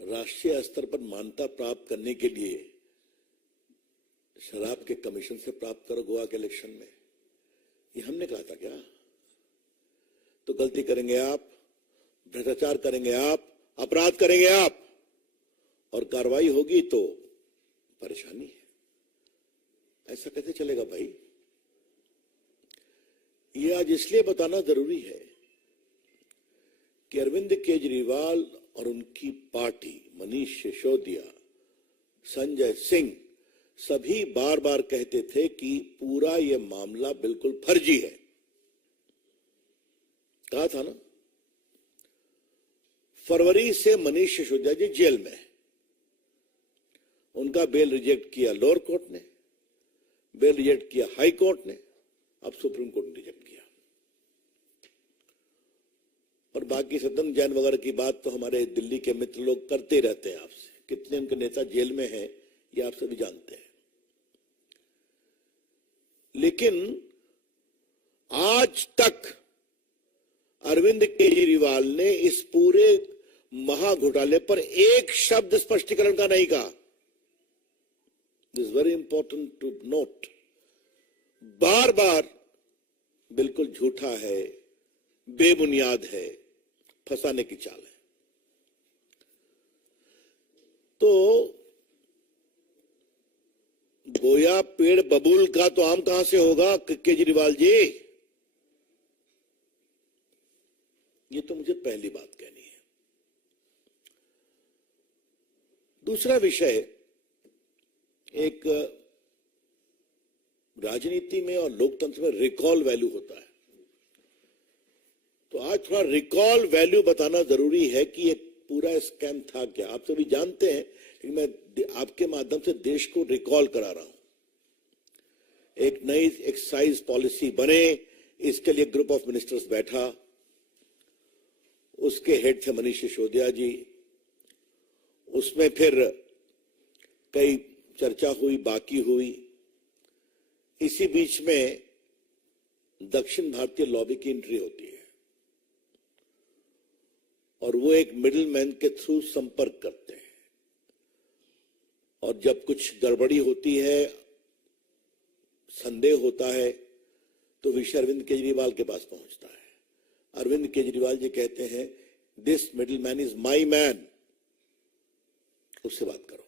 राष्ट्रीय स्तर पर मान्यता प्राप्त करने के लिए शराब के कमीशन से प्राप्त करो गोवा के इलेक्शन में, ये हमने कहा था क्या? तो गलती करेंगे आप, भ्रष्टाचार करेंगे आप, अपराध करेंगे आप, और कार्रवाई होगी तो परेशानी है। ऐसा कैसे चलेगा भाई? ये आज इसलिए बताना जरूरी है कि अरविंद केजरीवाल और उनकी पार्टी, मनीष सिसोदिया, संजय सिंह, सभी बार बार कहते थे कि पूरा ये मामला बिल्कुल फर्जी है। कहा था ना? फरवरी से मनीष सिसोदिया जी जेल में, उनका बेल रिजेक्ट किया लोअर कोर्ट ने, बेल रिजेक्ट किया हाई कोर्ट ने, अब सुप्रीम कोर्ट ने रिजेक्ट किया। और बाकी सदन जैन वगैरह की बात तो हमारे दिल्ली के मित्र लोग करते रहते हैं आपसे, कितने उनके नेता जेल में हैं ये आप सभी जानते हैं। लेकिन आज तक अरविंद केजरीवाल ने इस पूरे महाघोटाले पर एक शब्द स्पष्टीकरण का नहीं कहा। This is very important to note. बार बार बिल्कुल झूठा है, बेबुनियाद है, फंसाने की चाल है। तो गोया पेड़ बबूल का तो आम कहां से होगा केजरीवाल जी? ये तो मुझे पहली बात कहनी है। दूसरा विषय, एक राजनीति में और लोकतंत्र में रिकॉल वैल्यू होता है। तो आज थोड़ा रिकॉल वैल्यू बताना जरूरी है कि ये पूरा स्कैम था क्या। आप सभी जानते हैं, लेकिन मैं आपके माध्यम से देश को रिकॉल करा रहा हूं। एक नई एक्साइज पॉलिसी बने, इसके लिए ग्रुप ऑफ मिनिस्टर्स बैठा, उसके हेड थे मनीष सिसोदिया जी। उसमें फिर कई चर्चा हुई, बाकी हुई। इसी बीच में दक्षिण भारतीय लॉबी की एंट्री होती है और वो एक मिडिल मैन के थ्रू संपर्क करते हैं, और जब कुछ गड़बड़ी होती है, संदेह होता है, तो विषय अरविंद केजरीवाल के पास पहुंचता है। अरविंद केजरीवाल जी कहते हैं, this middle man is my man, उससे बात करो।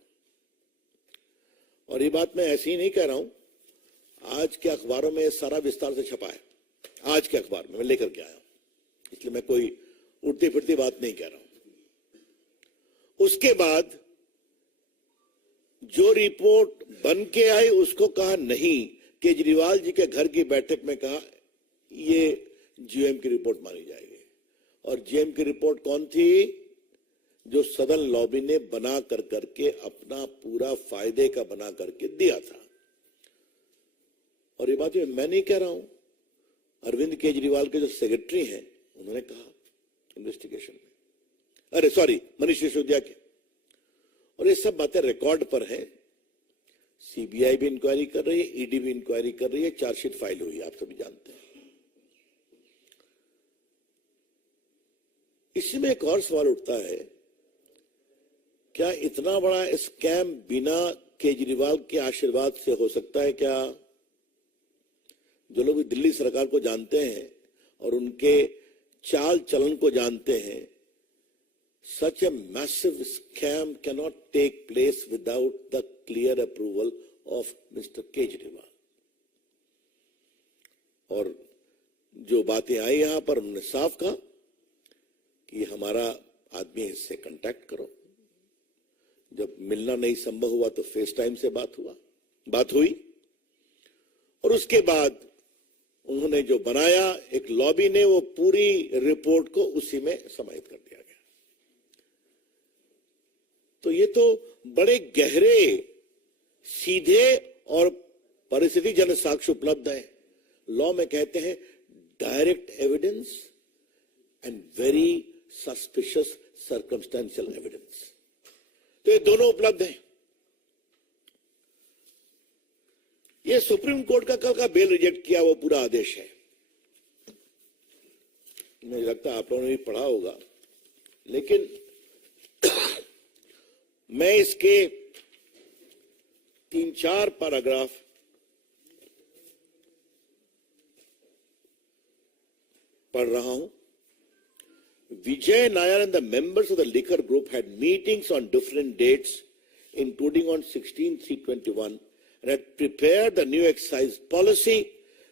और ये बात मैं ऐसे ही नहीं कह रहा हूं, आज के अखबारों में सारा विस्तार से छपा है। आज के अखबार में मैं लेकर के आया हूं, इसलिए मैं कोई उड़ती फिरती बात नहीं कह रहा हूं। उसके बाद जो रिपोर्ट बन के आई उसको कहा नहीं, केजरीवाल जी के घर की बैठक में कहा ये जीएम की रिपोर्ट मानी जाएगी। और जीएम की रिपोर्ट कौन थी? जो सदन लॉबी ने बना कर करके अपना पूरा फायदे का बना करके दिया था। और ये बात मैं नहीं कह रहा हूं, अरविंद केजरीवाल के जो सेक्रेटरी हैं उन्होंने कहा इन्वेस्टिगेशन में, अरे सॉरी, मनीष सिसोदिया के। और ये सब बातें रिकॉर्ड पर है। सीबीआई भी इंक्वायरी कर रही है, ईडी भी इंक्वायरी कर रही है, चार्जशीट फाइल हुई है, आप सभी जानते हैं। इसी में एक और सवाल उठता है, क्या इतना बड़ा स्कैम बिना केजरीवाल के आशीर्वाद से हो सकता है क्या? जो लोग दिल्ली सरकार को जानते हैं और उनके चाल चलन को जानते हैं, such a massive scam cannot take place without the clear approval of Mr. Kejriwal. और जो बातें आई यहां पर, उन्होंने साफ कहा कि हमारा आदमी इससे कांटेक्ट करो। जब मिलना नहीं संभव हुआ तो फेस टाइम से बात हुई। और उसके बाद उन्होंने जो बनाया एक लॉबी ने, वो पूरी रिपोर्ट को उसी में समाहित कर दिया गया। तो ये तो बड़े गहरे, सीधे और परिस्थिति जन साक्ष्य उपलब्ध है। लॉ में कहते हैं direct evidence and very suspicious circumstantial evidence. तो ये दोनों उपलब्ध हैं। ये सुप्रीम कोर्ट का कल का बेल रिजेक्ट किया वो पूरा आदेश है। मुझे लगता है आप लोगों ने भी पढ़ा होगा, लेकिन मैं इसके 3-4 पैराग्राफ पढ़ रहा हूं. Vijay Nair and the members of the liquor group had meetings on different dates, including on 16/3/21, and had prepared the new excise policy,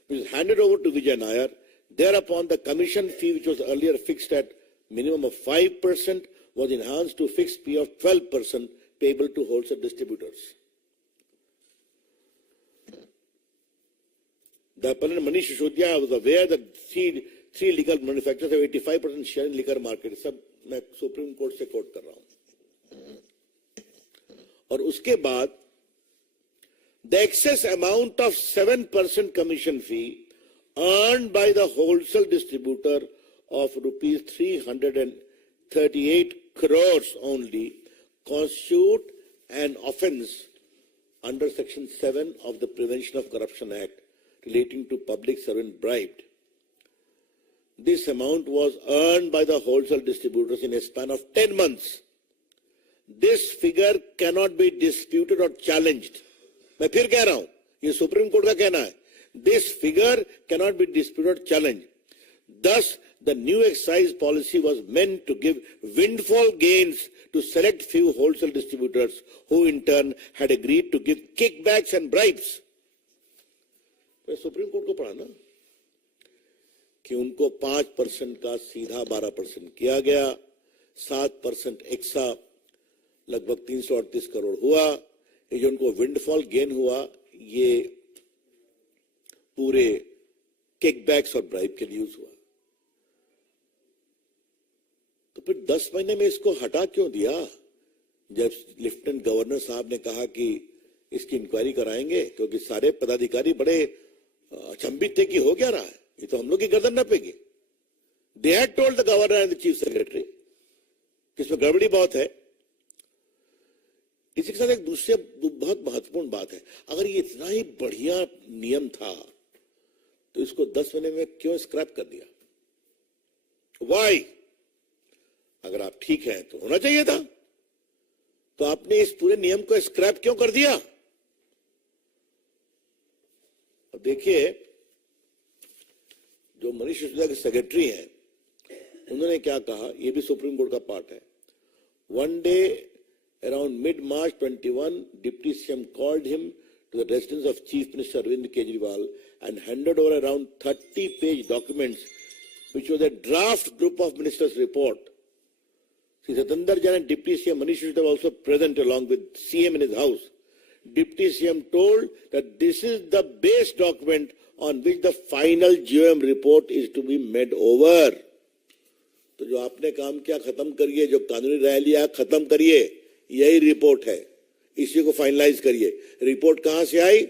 which was handed over to Vijay Nair. Thereupon, the commission fee, which was earlier fixed at minimum of 5%, was enhanced to fixed fee of 12% payable to wholesale distributors. The appellant Manish Sisodiya was aware that three legal manufacturers have 85% share in liquor market. सब मैं supreme court से coat कर रहा हूं. और उसके बाद the excess amount of 7% commission fee earned by the wholesale distributor of rupees 338 crores only constitute an offence under section 7 of the Prevention of Corruption Act relating to public servant bribed. This amount was earned by the wholesale distributors in a span of 10 months. This figure cannot be disputed or challenged. मैं फिर कह रहा हूं, ये supreme court का कहना है. This figure cannot be disputed or challenged. Thus, the new excise policy was meant to give windfall gains to select few wholesale distributors who in turn had agreed to give kickbacks and bribes. तो supreme court को पढ़ा ना कि उनको 5% का सीधा 12% किया गया, 7% एक्सा लगभग 338 करोड़ हुआ. ये जो उनको विंडफॉल गेन हुआ, ये पूरे किकबैक्स और ब्राइब के लिए यूज हुआ. तो फिर 10 महीने में इसको हटा क्यों दिया? जब लेफ्टिनेंट गवर्नर साहब ने कहा कि इसकी इंक्वायरी कराएंगे, क्योंकि सारे पदाधिकारी बड़े अचंभित थे कि हो क्या रहा है, ये तो हम लोग की गर्दन न Peggy. They had told the governor and the chief secretary कि इसमें गड़बड़ी बहुत है. इसी के साथ एक दूसरी बहुत महत्वपूर्ण बात है, अगर ये इतना ही बढ़िया नियम था तो इसको 10 महीने में क्यों स्क्रैप कर दिया? वाई? अगर आप ठीक हैं तो होना चाहिए था, तो आपने इस पूरे नियम को स्क्रैप क्यों कर दिया? अब देखिए, जो मनीष सिसोदिया के सेक्रेटरी हैं, उन्होंने क्या कहा, ये भी सुप्रीम कोर्ट का पार्ट है. One day around mid-March 21, Deputy CM called him to the residence of Chief Minister Arvind Kejriwal and handed over around 30-page documents, which was a draft group of ministers' report. Sri Satendra Jain and Deputy CM Manish Sisodiya were also present along with CM in his house. Deputy CM told that this is the base document on which the final GOM report is to be made over. तो जो आपने काम किया खत्म करिए, जो कानूनी राय लिया खत्म करिए, यही रिपोर्ट है, इसी को फाइनलाइज करिए. रिपोर्ट कहां से आई?